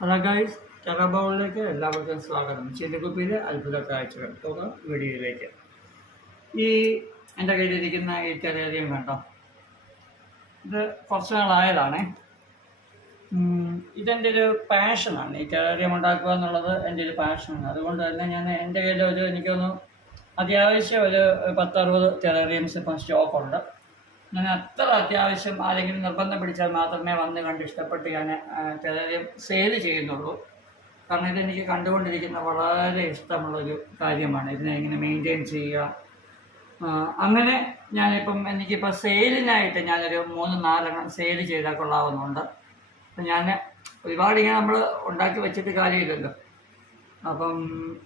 Hello guys, ടെറബൗളിലേക്ക് എല്ലാവർക്കും സ്വാഗതം. ചില്ലുകുപ്പിയിലെ അത്ഭുത കാഴ്ചകൾ തുക വീഡിയോയിലേക്ക്. ഈ എൻ്റെ കയ്യിലിരിക്കുന്ന ഈ ടെറേറിയം കണ്ടോ, ഇത് കുറച്ച് നാളായതാണേ. ഇതെൻ്റെ ഒരു പാഷനാണ്. ഈ ടെറേറിയം ഉണ്ടാക്കുക എന്നുള്ളത് എൻ്റെ ഒരു പാഷനാണ്. അതുകൊണ്ട് തന്നെ ഞാൻ എൻ്റെ കയ്യിൽ എനിക്കൊന്ന് അത്യാവശ്യം ഒരു 10-60 ടെറേറിയംസ് ഇപ്പം സ്റ്റോക്കുണ്ട്. ഞാൻ അത്ര അത്യാവശ്യം ആരെങ്കിലും നിർബന്ധം പിടിച്ചാൽ മാത്രമേ വന്ന് കണ്ട് ഇഷ്ടപ്പെട്ട് ഞാൻ ടെറേറിയം സെയിൽ ചെയ്യുന്നുള്ളൂ. കാരണം ഇതെനിക്ക് കണ്ടുകൊണ്ടിരിക്കുന്ന വളരെ ഇഷ്ടമുള്ളൊരു കാര്യമാണ്. ഇതിനെ എങ്ങനെ മെയിൻറ്റെയിൻ ചെയ്യുക. അങ്ങനെ എനിക്കിപ്പോൾ സെയിലിനായിട്ട് ഞാനൊരു 3-4 സെയിൽ ചെയ്താൽ കൊള്ളാവുന്നുണ്ട്. അപ്പം ഞാൻ ഒരുപാട് ഇങ്ങനെ നമ്മൾ ഉണ്ടാക്കി വെച്ചിട്ട് കാര്യമില്ലല്ലോ. അപ്പം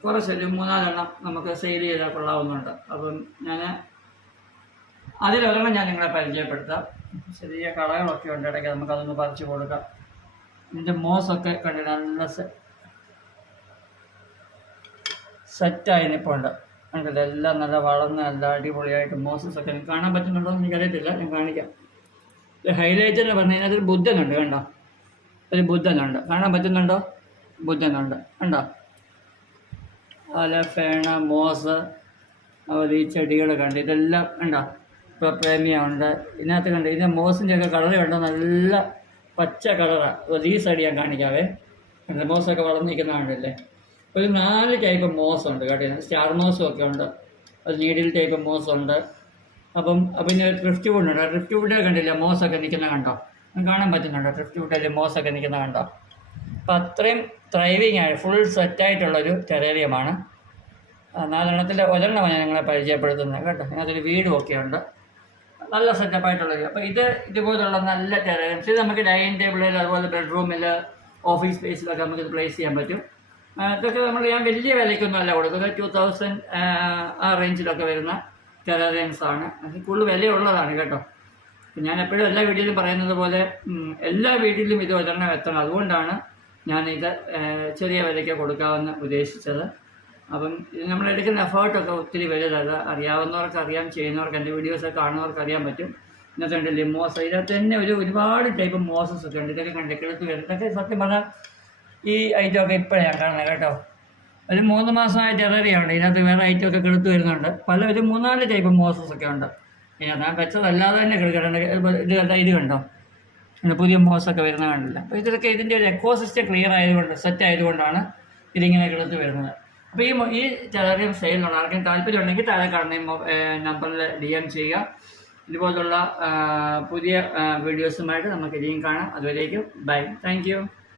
കുറച്ചൊരു 3-4 നമുക്ക് സെയിൽ ചെയ്താൽ കൊള്ളാവുന്നുണ്ട്. അപ്പം അതിലൊരെണ്ണം ഞാൻ നിങ്ങളെ പരിചയപ്പെടുത്താം. ചെറിയ കളകളൊക്കെ ഉണ്ട്, ഇടയ്ക്ക് നമുക്കതൊന്ന് പറിച്ചു കൊടുക്കാം. ഇതിൻ്റെ മോസൊക്കെ കണ്ടിട്ട് നല്ല സെറ്റായി നിൽപ്പുണ്ട്. കണ്ടില്ല, എല്ലാം നല്ല വളർന്ന് നല്ല അടിപൊളിയായിട്ട് മോസസൊക്കെ കാണാൻ പറ്റുന്നുണ്ടോ എന്ന് എനിക്കറിയത്തില്ല, ഞാൻ കാണിക്കാം. ഹൈലൈറ്റ് എന്ന് പറഞ്ഞാൽ അതിൽ ബുദ്ധനുണ്ട്, കണ്ടോ? ഒരു ബുദ്ധനുണ്ട്, കാണാൻ പറ്റുന്നുണ്ടോ? ബുദ്ധനുണ്ട്, കണ്ടോ? ഫേണ, മോസ്, അതുപോലെ ഈ ചെടികൾ കണ്ട് ഇതെല്ലാം കണ്ടോ? ഇപ്പോൾ പ്രേമിയ ഉണ്ട് ഇതിനകത്ത് കണ്ട്. ഇതിൻ്റെ മോസിൻ്റെ ഒക്കെ കളർ കണ്ടോ? നല്ല പച്ച കളറാണ്. ഈ സൈഡ് ഞാൻ കാണിക്കാവേ. കണ്ടോ, മോസൊക്കെ വളർന്നിരിക്കുന്ന കണ്ടില്ലേ? ഒരു 4 ടൈപ്പ് മോസ് ഉണ്ട് കേട്ടോ. സ്റ്റാർ മോസും ഒക്കെ ഉണ്ട്, ഒരു നീഡിൽ ടൈപ്പ് മോസ് ഉണ്ട്. പിന്നെ ഡ്രിഫ്റ്റ് വുഡ് ഉണ്ട്. ഡ്രിഫ്റ്റ് വുഡ് കണ്ടില്ല, മോസൊക്കെ നിൽക്കുന്ന കണ്ടോ? കാണാൻ പറ്റുന്നുണ്ടോ? ഡ്രിഫ്റ്റ് വുഡിൽ മോസൊക്കെ നിൽക്കുന്ന കണ്ടോ? അപ്പം അത്രയും ത്രൈവിങ് ആയി ഫുൾ സെറ്റായിട്ടുള്ളൊരു ടെറേറിയമാണ്. 4 ഒരെണ്ണമാണ് ഞാൻ നിങ്ങളെ പരിചയപ്പെടുത്തുന്നത് കേട്ടോ. അതിനകത്തൊരു വീടും ഒക്കെ ഉണ്ട്, നല്ല സെറ്റപ്പായിട്ടുള്ളത്. അപ്പോൾ ഇതുപോലുള്ള നല്ല ടെറേറിയംസ് ഇത് നമുക്ക് ഡൈനിങ് ടേബിളിൽ, അതുപോലെ ബെഡ്റൂമിൽ, ഓഫീസ് സ്പേസിലൊക്കെ നമുക്കിത് പ്ലേസ് ചെയ്യാൻ പറ്റും. ഇതൊക്കെ ഞാൻ വലിയ വിലയ്ക്കൊന്നും അല്ല കൊടുക്കുന്നത്. 2000 ആ റേഞ്ചിലൊക്കെ വരുന്ന ടെറേറിയംസ് ആണ്. അത് കൂടുതൽ വിലയുള്ളതാണ് കേട്ടോ. ഞാൻ എപ്പോഴും എല്ലാ വീഡിയോയിലും പറയുന്നത് പോലെ എല്ലാ വീഡിയോയിലും ഇത് ഒരെണ്ണം എത്തണം. അതുകൊണ്ടാണ് ഞാനിത് ചെറിയ വിലയ്ക്ക് കൊടുക്കാമെന്ന് ഉദ്ദേശിച്ചത്. അപ്പം ഇത് നമ്മളെടുക്കുന്ന എഫേർട്ടൊക്കെ ഒത്തിരി വലുതല്ല. അറിയാവുന്നവർക്ക് അറിയാം, ചെയ്യുന്നവർക്ക് എൻ്റെ വീഡിയോസൊക്കെ കാണുന്നവർക്ക് അറിയാൻ പറ്റും. ഇന്നത്തെ ഉണ്ട് ലിമോസ്, ഇതിനകത്ത് തന്നെ ഒരുപാട് ടൈപ്പ് മോസസ് ഒക്കെ ഉണ്ട്. ഇതൊക്കെ കണ്ട് കിളുത്ത് വരും. ഇതൊക്കെ സത്യം പറഞ്ഞാൽ ഈ ഐറ്റമൊക്കെ ഇപ്പോഴാണ് ഞാൻ കാണുന്നത് കേട്ടോ. ഒരു 3 മാസമായ ടെറേറിയമുണ്ട്. ഇതിനകത്ത് വേറെ ഐറ്റമൊക്കെ കിളുത്ത് വരുന്നുണ്ട്. ഒരു 3-4 ടൈപ്പ് മോസസ് ഒക്കെ ഉണ്ട്. ഞാൻ വെച്ചതല്ലാതെ തന്നെ കിടക്കുന്നുണ്ട്. ഇത് കണ്ടോ, പുതിയ മോസൊക്കെ വരുന്നത് കണ്ടില്ല. അപ്പോൾ ഇതൊക്കെ ഇതിൻ്റെ ഒരു എക്കോസിസ്റ്റം ക്ലിയർ ആയതുകൊണ്ട്, സെറ്റ് ആയതുകൊണ്ടാണ് ഇതിങ്ങനെ കിളുത്ത് വരുന്നത്. അപ്പോൾ ഈ ടെറേറിയം സെയിലുള്ള ആർക്കും താല്പര്യം ഉണ്ടെങ്കിൽ താഴെ കാണുന്ന നമ്പറിൽ DM ചെയ്യുക. ഇതുപോലുള്ള പുതിയ വീഡിയോസുമായിട്ട് നമുക്ക് ഇനിയും കാണാം. അതുവരേക്കും ബൈ, താങ്ക് യു.